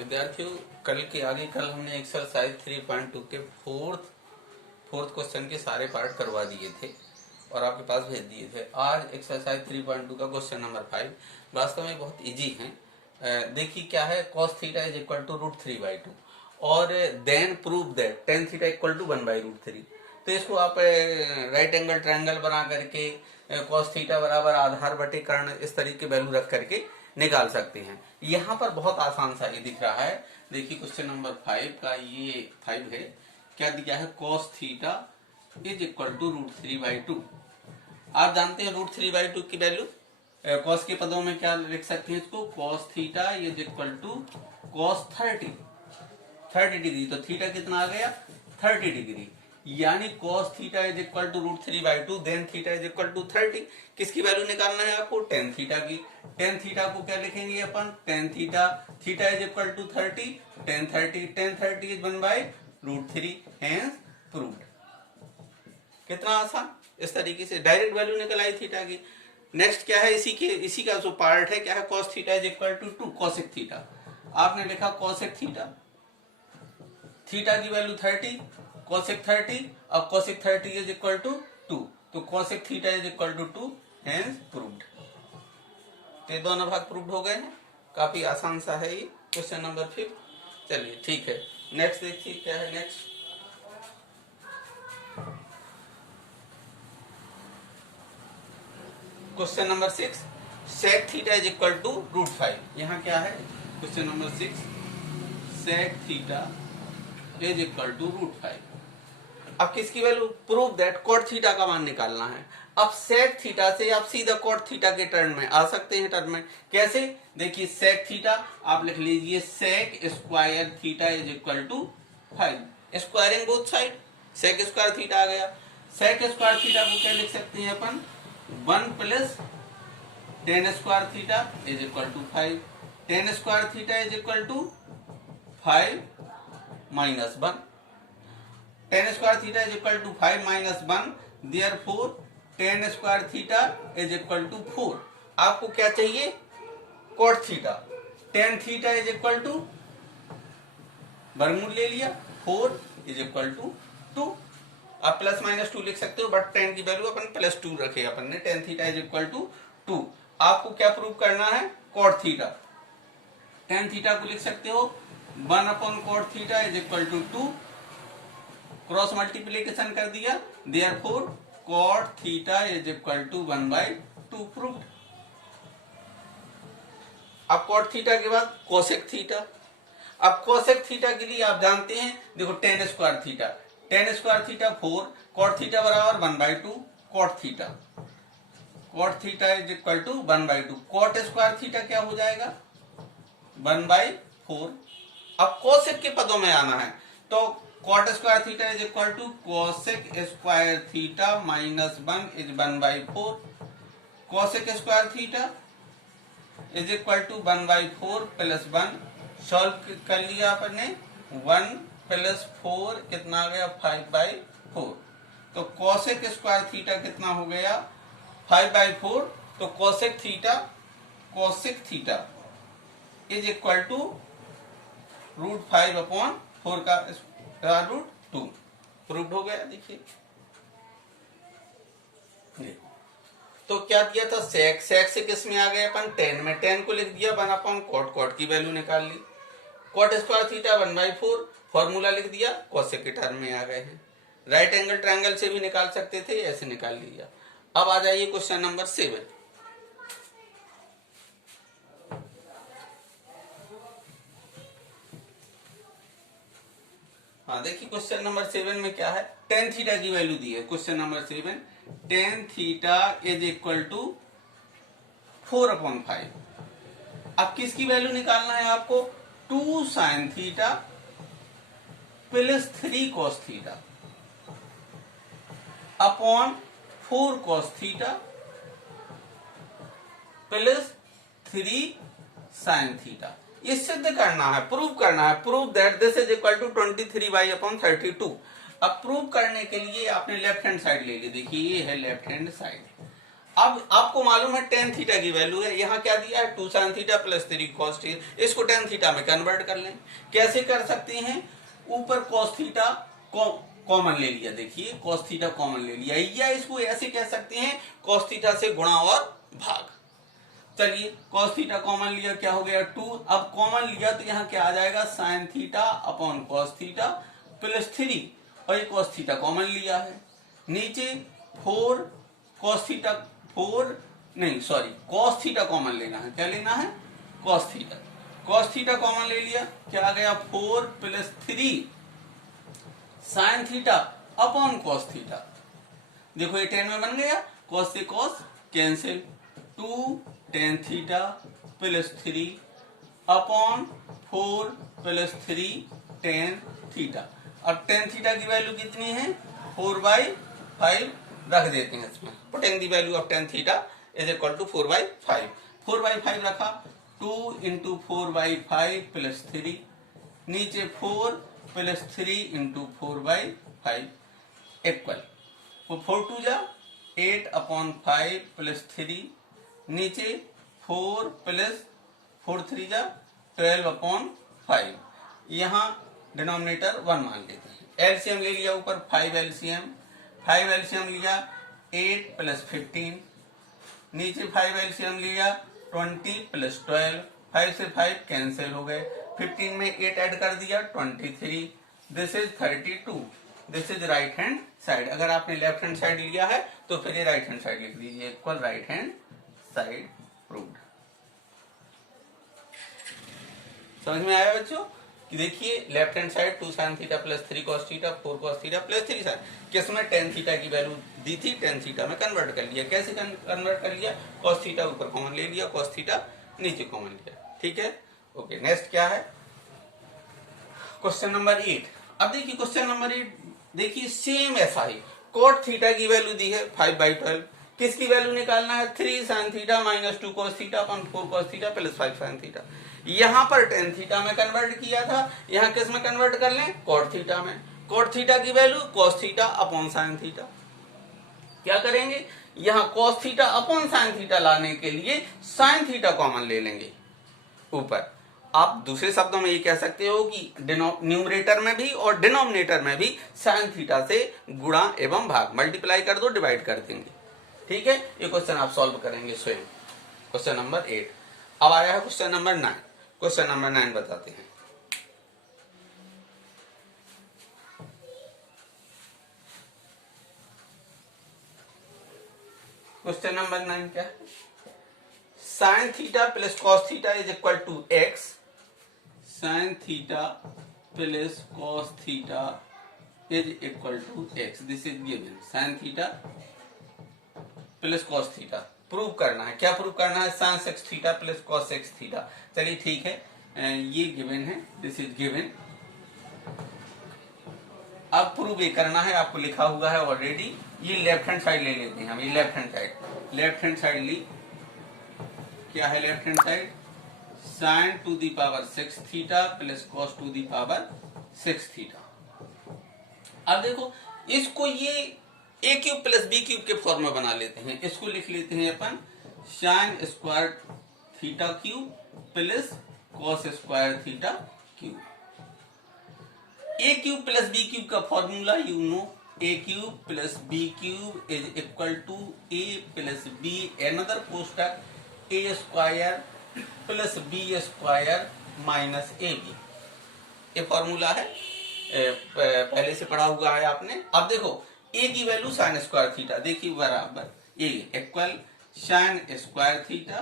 विद्यार्थियों, कल हमने एक्सरसाइज 3.2 के फोर्थ क्वेश्चन के सारे पार्ट करवा दिए थे और आपके पास भेज दिए थे। आज एक्सरसाइज 3.2 का क्वेश्चन नंबर 5 वास्तव में बहुत इजी है। देखिए क्या है, cos theta is equal to √3/2 और then prove that tan theta equal to 1/√3। तो इसको आप राइट एंगल ट्रायंगल बना करके cos थीटा बराबर आधार बटे कर्ण इस तरीके वैल्यू रख करके निकाल सकते हैं। यहाँ पर बहुत आसान सा ये दिख रहा है। देखिए क्वेश्चन नंबर 5 का ये 5 है। क्या दिया है, cos theta is equal to √3/2। आप जानते हैं √3/2 की वैल्यू cos के पदों में क्या लिख सकते हैं इसको, cos theta is equal to cos 30 degree. तो थीटा कितना आ गया, 30 डिग्री। यानी cos theta is equal to √3/2 then theta is equal to 30। किसकी वैल्यू निकालना है आपको, tan थीटा की। tan थीटा को क्या लिखेंगे अपन, tan theta is equal to 30 tan 30 is 1/√3 hence proved. कितना आसान, इस तरीके से डायरेक्ट वैल्यू निकल आई थीटा की। नेक्स्ट क्या है, इसी का जो पार्ट है क्या है, cos theta is equal to 2 cosec theta. आपने लिखा cosec थीटा की वैल्यू 30 cosec 30 और cosec 30 इज इक्वल टू 2। तो cosec theta is equal to 2 hence proved. तो ये दोनों भाग प्रूव्ड हो गए हैं। काफी आसान सा है ये क्वेश्चन नंबर 5। चलिए ठीक है, नेक्स्ट देखिए क्या है। Next question number 6, sec theta is equal to √5। यहाँ क्या है, question number 6 sec theta is equal to √5। अब किसकी value, prove that cot theta का मान निकालना है। अब sec थीटा से आप सीधा cot थीटा के टर्म में आ सकते हैं। टर्म में कैसे, देखिए sec थीटा आप लिख लीजिए sec square theta is equal to 5, squaring both side, sec square theta आ गया। sec स्क्वायर थीटा को क्या लिख सकते हैं अपन, 1 plus tan square theta is equal to 5। tan square theta is equal to 5 minus 1। tan square theta is equal to 5 minus 1, therefore tan square theta is equal to 4। आपको क्या चाहिए, cot theta. tan theta is equal to वर्गमूल ले लिया, 4 is equal to 2। आप plus minus 2 लिख सकते हो, बट tan की वैल्यू अपन +2 रखे अपन ने। tan theta is equal to 2। आपको क्या प्रूव करना है, cot थीटा। tan थीटा को लिख सकते हो 1/cot theta is equal to 2, cross multiplication कर दिया, therefore cot theta is equal to 1/2 proved. अब cot थीटा के बाद cosec थीटा। अब cosec थीटा के लिए आप जानते हैं, देखो tan square theta 4, cot theta बराबर 1/2 cot theta is equal to 1/2। cot square theta क्या हो जाएगा, 1/4। अब cosec के पदों में आना है, तो cot square theta is equal to cosec square theta minus 1 is 1/4। cosec square theta is equal to 1/4 plus 1। Solve कर लिया आपने, 1 प्लस 4 कितना आ गया, 5/4। तो cosec स्क्वायर थीटा कितना हो गया, 5/4। तो cosec theta is equal to √5/4 का √2 प्रूव्ड हो गया। देखिए तो क्या दिया था, sec से किस में आ गए अपन, tan में। tan को लिख दिया 1/cot, cot की वैल्यू निकाल ली। cot स्क्वायर थीटा 1/4, फॉर्मूला लिख दिया, cosec के टर्म में आ गए हैं। राइट एंगल ट्रायंगल से भी निकाल सकते थे, ऐसे निकाल लिया। अब आ जाइए क्वेश्चन नंबर 7। हाँ देखिए क्वेश्चन नंबर 7 में क्या है, tan थीटा की वैल्यू दी है। Question number 7, tan theta is equal to 4/5। अब किसकी वैल्यू निकालना है आपको, 2 sin theta plus 3 cos theta upon 4 cos theta plus 3 sin theta. ये सिद्ध करना है, प्रूव करना है। Prove that this is equal to 23y/32। अब प्रूव करने के लिए आपने लेफ्ट हैंड साइड ले ली। देखिए ये है लेफ्ट हैंड साइड। अब आपको मालूम है टेन थीटा की वैल्यू है, यहाँ क्या दिया है 2 sin theta plus 3 cos theta, इसको टेन थीटा में कन्वर्ट कर लें। कैसे कर सकते हैं, ऊपर cos थीटा कॉमन ले लिया, देखिए cos थीटा कॉमन ले लिया, या इसको ऐसे कह सकते हैं cos थीटा से गुणा और भाग। चलिए cos थीटा कॉमन लिया, क्या हो गया 2, अब कॉमन लिया तो यहाँ क्या आ जाएगा sin theta upon cos theta plus 3, और ये cos थीटा कॉमन लिया है, नीचे 4 cos थीटा 4 नहीं सॉरी cos थीटा कॉमन लेना है, क्या लेना है cos थीटा कॉमन ले लिया, क्या आ गया 4 plus 3 sin theta upon cos theta, देखो ये 10 में बन गया, cos से cos cancel, 2 tan theta plus 3 upon 4 plus 3 tan theta. अब tan थीटा की वैल्यू कितनी है 4/5 रख देते हैं इसमें, putting the value of tan theta is equal to 4/5, 4/5 रखा, 2 इंटू 4/5 प्लस 3, नीचे 4 प्लस 3 इंटू 4/5 इक्वल 4 2 जा 8 अपॉन 5 प्लस 3, नीचे 4 प्लस 4 3 जा 12 अपॉन 5, यहाँ डिनोमिनेटर 1 मान लेते हैं। एलसीएम ले लिया ऊपर 5 एलसीएम लिया 8 प्लस 15, नीचे 5 एलसीएम लिया 20 प्लस 12, 5 से 5 कैंसिल हो गए, 15 में 8 ऐड कर दिया 23, this is 32, this is right hand side. अगर आपने लेफ्ट हैंड साइड लिया है तो फिर ये राइट हैंड साइड लिख दीजिए, equal right hand side proved. समझ में आया बच्चों कि देखिए left hand side 2 sin theta plus 3 cos theta 4 cos theta plus 3 sin, किसमें tan थीटा की वैल्यू दी थी, tan थीटा में कन्वर्ट कर लिया। कैसे कन्वर्ट कर लिया, cos थीटा ऊपर कॉमन ले लिया, cos थीटा नीचे कॉमन लिया, ठीक है ओके। नेक्स्ट क्या है, क्वेश्चन नंबर 8। अब देखिए क्वेश्चन नंबर 8 देखिए सेम ऐसा ही, cot थीटा की वैल्यू दी है 5/12, किसकी वैल्यू निकालना है 3 sin theta minus 2 cos theta upon 4 cos theta plus 5 sin theta. यहाँ पर tan थीटा में कन्वर्ट किया था, यहाँ किस में कन्वर्ट कर लें cot थीटा में, cot थीटा की value cos theta upon sin theta. क्या करेंगे, यहाँ cos theta upon sin theta लाने के लिए sin थीटा कॉमन ले लेंगे ऊपर। आप दूसरे शब्दों में ये कह सकते हो कि न्यूमरेटर में भी और डिनोमिनेटर में भी sin थीटा से गुणा एवं भाग, मल्टीप्लाई कर दो डिवाइड कर देंगे, ठीक है। ये क्वेश्चन आप सॉल्व करेंगे स्वयं, क्वेश्चन नंबर 8। अब आया है क्वेश्चन नंबर 9, क्वेश्चन नंबर 9 बताते हैं। क्वेश्चन नंबर 9 क्या है, sin theta plus cos theta is equal to x, sin theta plus cos theta is equal to x, this is given. sin theta plus cos theta prove करना है, क्या prove करना है, sin x theta plus cos x theta. चलिए ठीक है, ये given है, दिस इज गिवन। अब प्रूव ये करना है, आपको लिखा हुआ है ऑलरेडी। ये लेफ्ट हैंड साइड ले लेते हैं हम, ये लेफ्ट हैंड साइड ली, क्या है left hand side, sin to the power 6 theta plus cos to the power 6 theta. अब देखो इसको ये a cube plus b cube के फॉर्म में बना लेते हैं, इसको लिख लेते हैं अपन sin square theta cube plus cos square theta cube. a cube plus b cube का formula you know, a cube plus b cube is equal to a plus b another कोष्टक a square plus b square minus ab, ये formula है, पहले से पढ़ा हुआ है आपने। अब देखो a की वैल्यू sin स्क्वायर थीटा, देखिए बराबर a equal sin square theta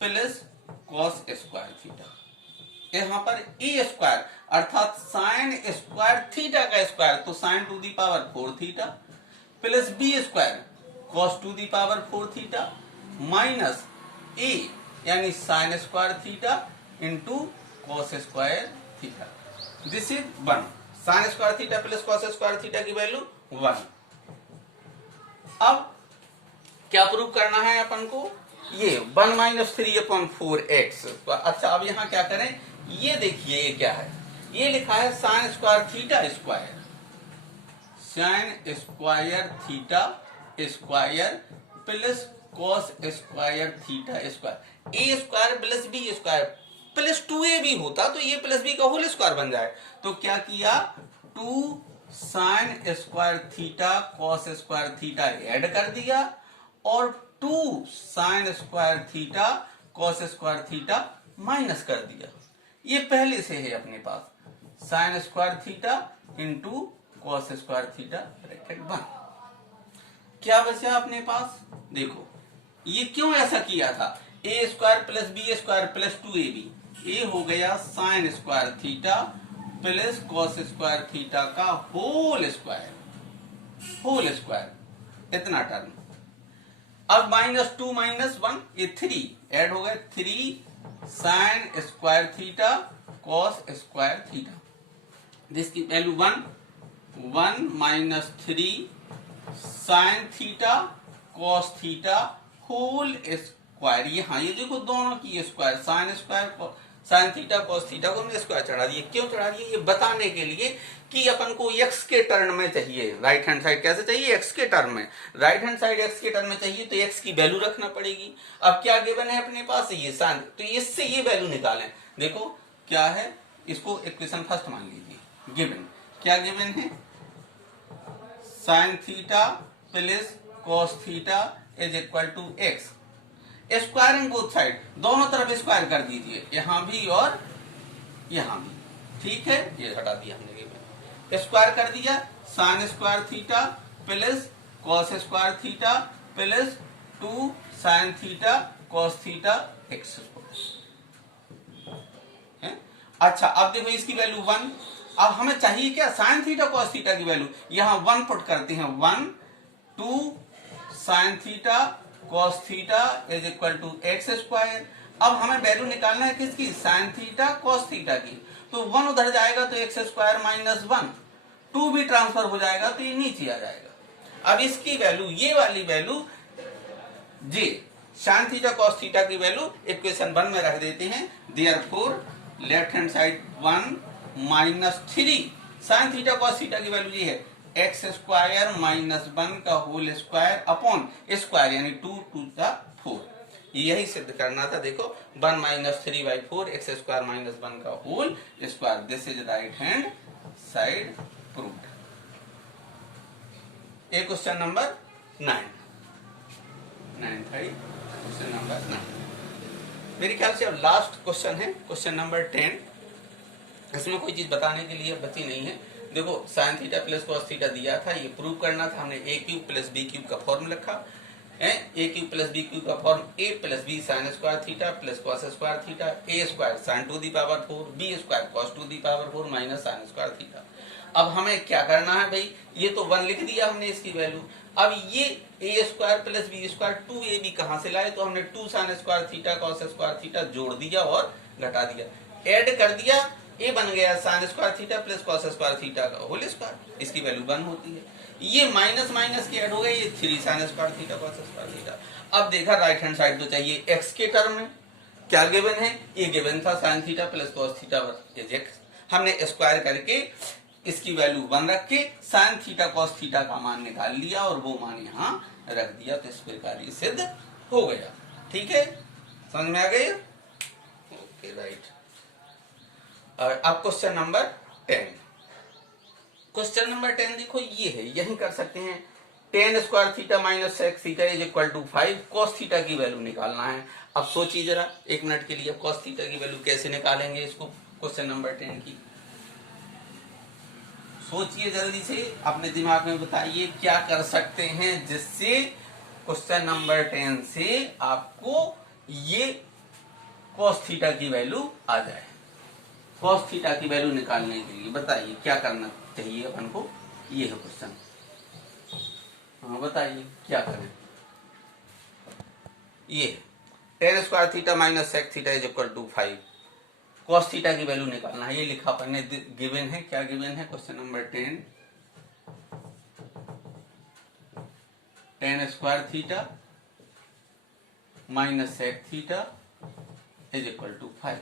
plus cos square theta, यहाँ पर a स्क्वायर अर्थात sin स्क्वायर थीटा का स्क्वायर, तो sin to the power 4 theta plus b square cos to the power 4 theta minus a यानी sin square theta into cos square theta, this is 1। sin square theta plus cos square theta की value 1। अब क्या prove करना है अपन को, ये 1 minus 3 upon 4x। अच्छा अब यहाँ क्या करें, ये देखिए ये क्या है, ये लिखा है sin square theta square, sin square theta square plus cos square theta square, a square plus b square plus 2ab होता तो ये प्लस बी का होल स्क्वायर बन जाए। तो क्या किया, 2 sine square theta cos square theta add कर दिया और 2 sine square theta cos square theta minus कर दिया। ये पहले से है अपने पास, sine square theta into cos square theta bracket बंद। क्या बचा अपने पास, देखो ये क्यों ऐसा किया था, a square plus b square plus 2ab, a हो गया sine square theta plus cos square theta का होल स्क्वायर इतना टर्म। अब -2 -1 ये 3 ऐड हो गए, 3 sine square theta cos square theta, जिसकी value 1 -3 sine theta cos theta whole square. यहाँ ये देखो दोनों की square, sine theta cos theta को हमने स्क्वायर चढ़ा दिए। क्यों चढ़ा दिए, ये बताने के लिए कि अपन को x के टर्म में चाहिए, राइट हैंड साइड कैसे चाहिए, x के टर्म में, राइट हैंड साइड x के टर्म में चाहिए तो x की वैल्यू रखना पड़ेगी। अब क्या गिवन है अपने पास, ये साइन, तो इससे ये वैल्यू निकालें। देखो क्या है, इसको इक्वेशन फर्स्ट मान लीजिए, गिवन क्या गिवन है, sine theta plus cos theta is equal to x, squaring both side, दोनों तरफ स्क्वायर कर दीजिए, यहां भी और यहां भी, ठीक है, ये हटा दिया हमने, स्क्वायर कर दिया, sign square theta plus cos square theta plus 2 sine theta cos theta x है। अच्छा अब देखो इसकी वैल्यू 1, अब हमें चाहिए क्या, साइन थीटा कॉस थीटा की वैल्यू, यहां 1 पुट करते हैं, 1 2 sine theta cos theta is equal to x square. अब हमें वैल्यू निकालना है किसकी, साइन थीटा कॉस थीटा की, तो 1 उधर जाएगा तो एक्स स्क्वायर -1, 2 भी ट्रांसफर हो जाएगा तो ये नीचे आ जाएगा। अब इसकी वैल्यू, ये वाली वैल्यू जी साइन थीटा कॉस थीटा की वैल्यू इक्वेशन 1 में रख देते हैं, therefore left hand side 1 -3 sine theta cos theta की वैल्यू ये है एक्स स्क्वायर -1 का होल स्क्वायर अपॉन स्क्वायर यानी 2 2 4, यही सिद्ध करना था। देखो 1 -3/4 एक्स स्क्वायर -1 का whole square, this is right hand side proved. ए क्वेश्चन नंबर 9 था, क्वेश्चन नंबर 9 मेरे ख्याल से अब लास्ट क्वेश्चन है, क्वेश्चन नंबर 10। इसमें कोई चीज बताने के लिए बची नहीं है। देखो sine theta plus cos theta दिया था, ये प्रूव करना था, हमने a cube plus b cube का फॉर्म रखा है, a cube plus b cube का form a plus b sine square theta plus cos square theta, a square sine to the power 4 b square cos to the power 4 minus sine square theta. अब हमें क्या करना है भाई, ये तो 1 लिख दिया हमने इसकी वैल्यू, अब ये a square plus b square 2ab कहां से लाए, तो हमने 2 sine square theta cos square theta जोड़ दिया और घटा दिया, ऐड कर दिया, ए बन गया sine square theta plus cos square theta का होल स्क्वायर, इसकी वैल्यू 1 होती है। ये माइनस माइनस के ऐड हो गए, ये 3 sine square theta cos square theta. अब देखा राइट हैंड साइड तो चाहिए एक्स के टर्म में, क्या गिवन है, ये गिवन था sign theta plus cos theta is x, हमने स्क्वायर करके इसकी वैल्यू 1 रख के साइन थीटा कॉस थीटा का मान निकाल लिया और वो मान यहाँ रख दिया, तो इस प्रकार ये सिद्ध हो गया। ठीक है, समझ में आ गई, ओके राइट। अब क्वेश्चन नंबर 10, क्वेश्चन नंबर 10 देखो ये है, यही कर सकते हैं, tan square theta minus sec theta is equal to 5, cos theta की वैल्यू निकालना है। अब सोचिए जरा 1 मिनट के लिए, कॉस थीटा की वैल्यू कैसे निकालेंगे इसको, क्वेश्चन नंबर 10 की सोचिए जल्दी से, अपने दिमाग में बताइए क्या कर सकते हैं जिससे क्वेश्चन नंबर 10 से आपको ये कॉस थीटा की वैल्यू आ जाए। कॉस थीटा की वैल्यू निकालने के लिए बताइए क्या करना चाहिए अपन को, ये है क्वेश्चन। हाँ बताइए क्या करें, ये tan square theta minus sec theta is equal to 5, cos theta की वैल्यू निकालना है, ये लिखा अपन ने, गिवन है, क्या गिवन है, question number 10 tan square theta minus sec theta is equal to 5,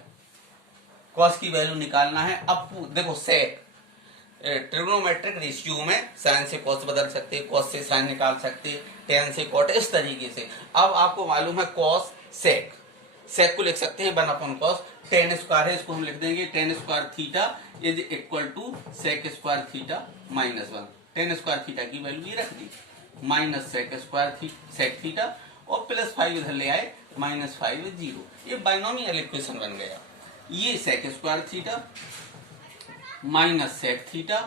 cos की वैल्यू निकालना है। अब देखो सेक ट्रिग्नोमेट्रिक रेशियो में साइन से कॉस बदल सकते, कॉस से साइन निकाल सकते, टेन से कॉट, इस तरीके से। अब आपको मालूम है कॉस सेक, सेक को लिख सकते हैं 1/cos, टेन स्क्वायर है, इसको हम लिख देंगे tan square theta is equal to sec square theta -1। Tan square theta की वैल्यू ये रख दी, minus sec square sec theta, और +5 इधर ले आए, -5 0। ये बाइनोमियल इक्वेशन बन गया। ये sec square theta minus sec theta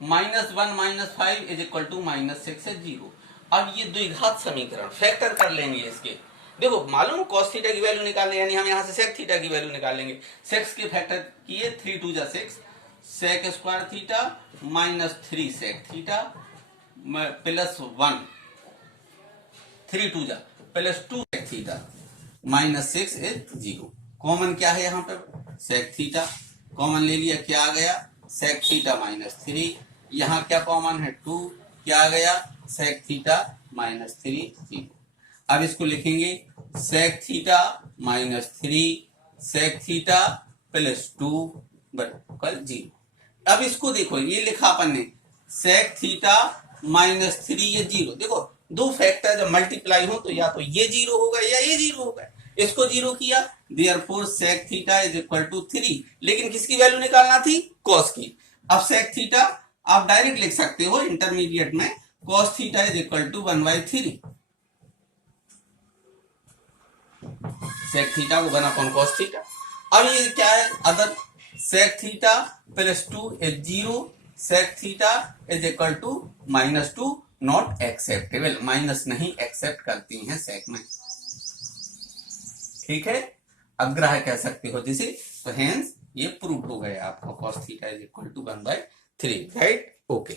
-1 -5 is equal to -6 है 0। अब ये द्विघात समीकरण फैक्टर कर लेंगे इसके। देखो मालूम cos थीटा की वैल्यू निकालने, यानी हम यहाँ से सेक थीटा की वैल्यू निकालेंगे। 6 के फैक्टर किए, 3 2 जा 6, sec square theta -3 sec theta +1, 3 2 जा +2 सेक थीटा -6 इज 0। कॉमन क्या है यहाँ पे, सेक थीटा कॉमन ले लिया, क्या आ गया सेक थीटा -3, यहाँ क्या कॉमन है 2, क्या आ गया सेक थीटा -3 0। अब इसको लिखेंगे सेक थीटा -3 सेक थीटा +2 बराबर 0। अब इसको देखो, ये लिखा अपन ने सेक थीटा -3 ये 0। देखो दो फैक्टर जब मल्टीप्लाई हो तो या तो ये 0 होगा या ये 0 होगा। इसको 0 किया, therefore sec theta is equal to 3, लेकिन किसकी वैल्यू निकालना थी, कॉस की। अब सेक थीटा आप डायरेक्ट लिख सकते हो इंटरमीडिएट में, cos theta is equal to 1/3, sec theta को 1/cos थीटा। अब ये क्या है, अगर sec theta +2 is 0, sec theta is equal to -2 not acceptable, minus नहीं एक्सेप्ट करती हैं सेक में, ठीक है, अग्राह्य कह सकते हो जिसे। तो हेंस ये प्रूव हो गया आपका cos theta is equal to 1/3, right, okay.